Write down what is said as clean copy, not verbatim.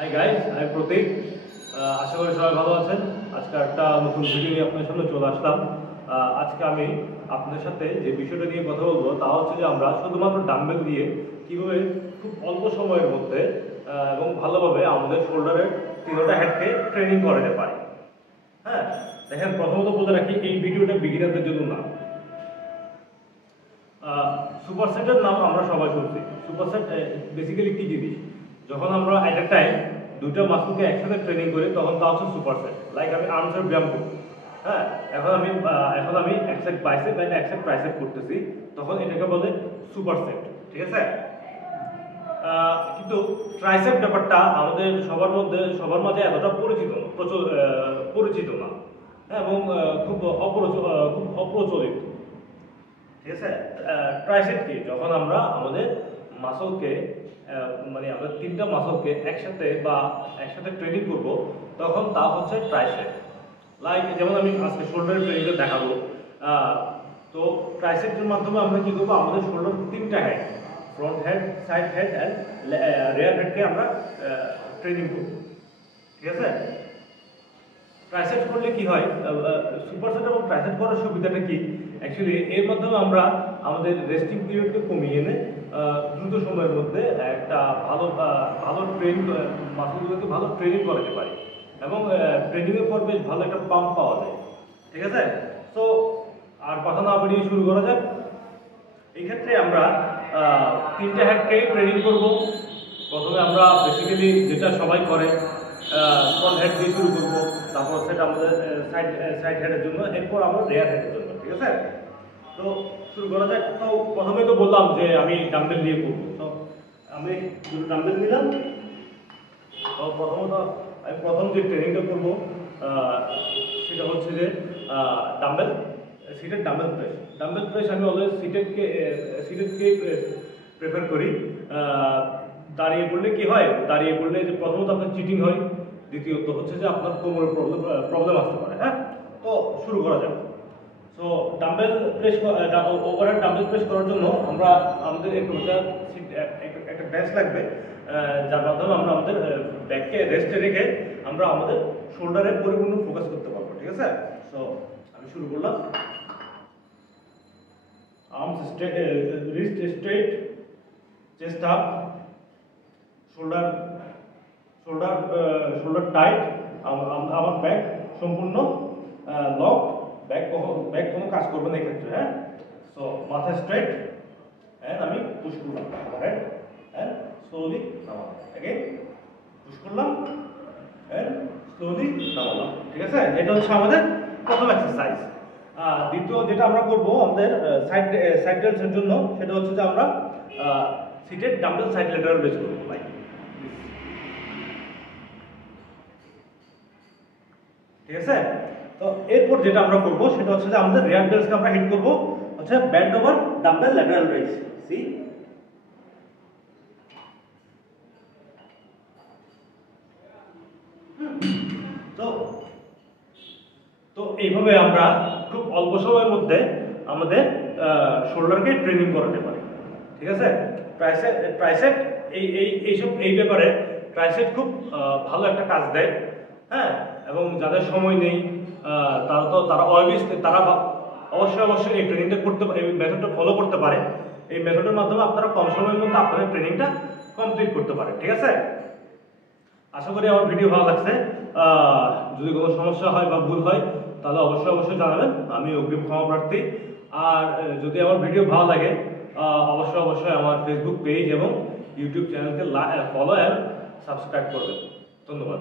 Hi guys, আমি প্রতীক। আশা করি সবাই ভালো আছেন। আজকে একটা নতুন ভিডিও নিয়ে আপনাদের সামনে চলে আসলাম। আজকে আমি আপনাদের সাথে যে বিষয়টা নিয়ে কথা বলবো তা হচ্ছে যে আমরা শুধুমাত্র ডাম্বেল দিয়ে কীভাবে খুব অল্প সময়ের মধ্যে এবং ভালোভাবে আমাদের শোল্ডারের তিনটা হেডকে ট্রেনিং করাতে পারি। হ্যাঁ, দেখেন, প্রথমত বলে রাখি এই ভিডিওটা বিগিনারদের জন্য না। সুপারসেটের নাম আমরা সবাই শুনছি। সুপারসেট বেসিক্যালি কী জিনিস? যখন আমরা অ্যাট এ টাইম দুটো মাসলকে একসাথে ট্রেনিং করি তখন তা হচ্ছে সুপারসেট। লাইক আমি আর্মসের ব্যায়াম করি, হ্যাঁ, এখন আমি এক সেট বাইসেপ এন্ড এক সেট ট্রাইসেপ করতেছি, তখন এটাকে বলে সুপারসেট। ঠিক আছে? কিন্তু ট্রাইসেপ ব্যাপারটা আমাদের সবার মাঝে এতটা পরিচিত না, এবং খুব অপ্রচলিত। ঠিক আছে? ট্রাইসেট কি? যখন আমরা আমাদের মাসলকে মানে আমরা তিনটা মাসলকে একসাথে ট্রেনিং করব তখন তা হচ্ছে ট্রাইসেট। লাইক যেমন আমি আজকে শোল্ডারের ট্রেনিংটা দেখাবো। তো ট্রাইসেটের মাধ্যমে আমরা কি করবো? আমাদের শোল্ডার তিনটা head, front head, side head and rear হেডকে আমরা ট্রেনিং করব। ঠিক আছে? ট্রাইসেট করলে কি হয়? সুপারসেট এবং ট্রাইসেট করার সুবিধাটা কি? অ্যাকচুয়ালি এর মাধ্যমে আমরা আমাদের রেস্টিং পিরিয়ডকে কমিয়ে এনে দ্রুত সময়ের মধ্যে একটা ভালো মাসলগুলোকে ভালো ট্রেনিং করাতে পারি, এবং ট্রেনিংয়ের পর বেশ ভালো একটা পাম্প পাওয়া যায়। ঠিক আছে? তো আর কথা না বাড়িয়ে শুরু করা যাক। এই ক্ষেত্রে আমরা তিনটা হেডকে ট্রেনিং করব। প্রথমে আমরা বেসিক্যালি যেটা সবাই করে, ফ্রন্ট হেড দিয়ে শুরু করবো, তারপর সেটা আমাদের সাইড হেডের জন্য, এরপর আমরা রেয়ার হেডের জন্য। ঠিক আছে? তো শুরু করা যাক। তো প্রথমে তো বললাম যে আমি ডাম্বেল দিয়ে করবো। তো আমি দুটো ডাম্বেল নিলাম। তো প্রথম যে ট্রেনিংটা করবো সেটা হচ্ছে যে seated dumbbell press. Dumbbell press আমি অলওয়েজ সিটেডকে প্রেফার করি। দাঁড়িয়ে পড়লে কি হয়? দাঁড়িয়ে পড়লে যে প্রথমত আপনার চিটিং হয়, দ্বিতীয়ত হচ্ছে যে আপনার কোমরের প্রবলেম আসতে পারে। হ্যাঁ, তো শুরু করা যাবে। So dumbbell press, overhead dumbbell press করার জন্য আমাদের একটা বেঞ্চ লাগবে, যার মাধ্যমে আমরা আমাদের ব্যাককে রেস্টে রেখে আমরা আমাদের শোল্ডারে পরিপূর্ণ ফোকাস করতে পারবো। ঠিক আছে? সো আমি শুরু করলাম। Arms straight, wrist straight, chest up, shoulder tight, আমার ব্যাক সম্পূর্ণ লক, ব্যাক কোনো কাজ করবে না এক্ষেত্রে। হ্যাঁ, সো মাথা স্ট্রেট অ্যান্ড আমি পুশ করলাম ওভারহেড অ্যান্ড স্লোলি নামালাম। অ্যাগেন পুশ করলাম অ্যান্ড স্লোলি নামালাম। ঠিক আছে? এটা হচ্ছে আমাদের প্রথম এক্সারসাইজ। দ্বিতীয় যেটা আমরা করবো আমাদের সাইড ডেলসের জন্য, সেটা হচ্ছে যে আমরা seated dumbbell side lateral raise করবো। লাইক ঠিক আছে? তো এরপর যেটা আমরা করবো সেটা হচ্ছে যে আমাদের রেয়ার ডেলসকে আমরা হিট করবো হচ্ছে bend over dumbbell lateral raise. See, তো এইভাবে আমরা খুব অল্প সময়ের মধ্যে আমাদের শোল্ডারকে ট্রেনিং করাতে পারি। ঠিক আছে? ট্রাইসেট এই ব্যাপারে ট্রাইসেট খুব ভালো একটা কাজ দেয়। হ্যাঁ, এবং যাদের সময় নেই তারা অবশ্যই এই ট্রেনিংটা এই মেথডটা ফলো করতে পারে। এই মেথডের মাধ্যমে আপনারা কম সময়ের মধ্যে আপনাদের ট্রেনিংটা কমপ্লিট করতে পারেন। ঠিক আছে? আশা করি আমার ভিডিও ভালো লাগছে। যদি কোনো সমস্যা হয় বা ভুল হয় তাহলে অবশ্যই জানাবেন, আমি অগ্রিম ক্ষমা প্রার্থী। আর যদি আমার ভিডিও ভালো লাগে অবশ্যই আমার ফেসবুক পেজ এবং ইউটিউব চ্যানেলকে ফলো অ্যান্ড সাবস্ক্রাইব করবেন। ধন্যবাদ।